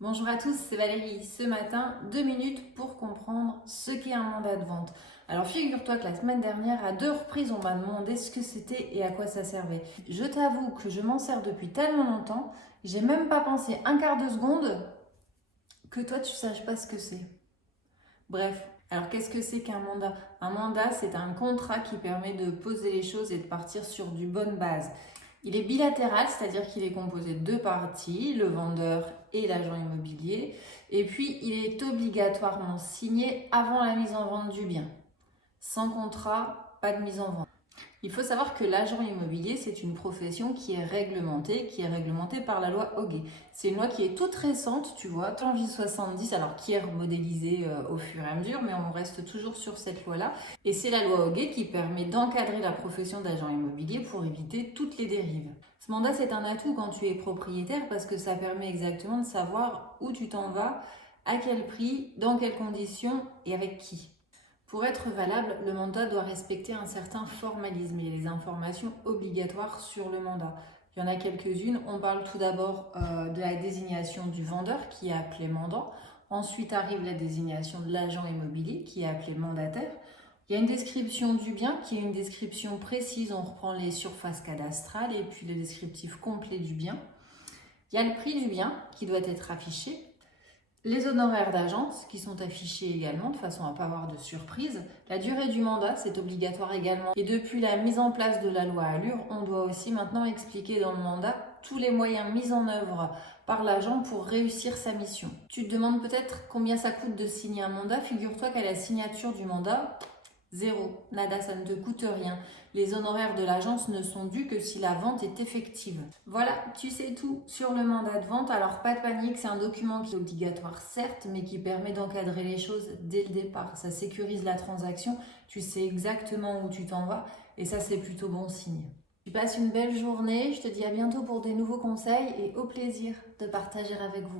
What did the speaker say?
Bonjour à tous, c'est Valérie. Ce matin, 2 minutes pour comprendre ce qu'est un mandat de vente. Alors figure-toi que la semaine dernière, à 2 reprises, on m'a demandé ce que c'était et à quoi ça servait. Je t'avoue que je m'en sers depuis tellement longtemps, j'ai même pas pensé un quart de seconde que toi tu saches pas ce que c'est. Bref, alors qu'est-ce que c'est qu'un mandat? Un mandat, c'est un contrat qui permet de poser les choses et de partir sur du bonne base. Il est bilatéral, c'est-à-dire qu'il est composé de deux parties, le vendeur et l'agent immobilier. Et puis, il est obligatoirement signé avant la mise en vente du bien. Sans contrat, pas de mise en vente. Il faut savoir que l'agent immobilier, c'est une profession qui est réglementée par la loi Hoguet. C'est une loi qui est toute récente, tu vois, janvier 70, alors qui est remodélisée au fur et à mesure, mais on reste toujours sur cette loi-là. Et c'est la loi Hoguet qui permet d'encadrer la profession d'agent immobilier pour éviter toutes les dérives. Ce mandat, c'est un atout quand tu es propriétaire parce que ça permet exactement de savoir où tu t'en vas, à quel prix, dans quelles conditions et avec qui. Pour être valable, le mandat doit respecter un certain formalisme. Il y a les informations obligatoires sur le mandat. Il y en a quelques-unes. On parle tout d'abord de la désignation du vendeur qui est appelé mandant. Ensuite arrive la désignation de l'agent immobilier qui est appelé mandataire. Il y a une description du bien qui est une description précise. On reprend les surfaces cadastrales et puis le descriptif complet du bien. Il y a le prix du bien qui doit être affiché. Les honoraires d'agence qui sont affichés également de façon à ne pas avoir de surprise. La durée du mandat, c'est obligatoire également. Et depuis la mise en place de la loi Allure, on doit aussi maintenant expliquer dans le mandat tous les moyens mis en œuvre par l'agent pour réussir sa mission. Tu te demandes peut-être combien ça coûte de signer un mandat. Figure-toi qu'à la signature du mandat, zéro, nada, ça ne te coûte rien. Les honoraires de l'agence ne sont dus que si la vente est effective. Voilà, tu sais tout sur le mandat de vente. Alors pas de panique, c'est un document qui est obligatoire certes, mais qui permet d'encadrer les choses dès le départ. Ça sécurise la transaction, tu sais exactement où tu t'en vas et ça c'est plutôt bon signe. Tu passes une belle journée, je te dis à bientôt pour des nouveaux conseils et au plaisir de partager avec vous.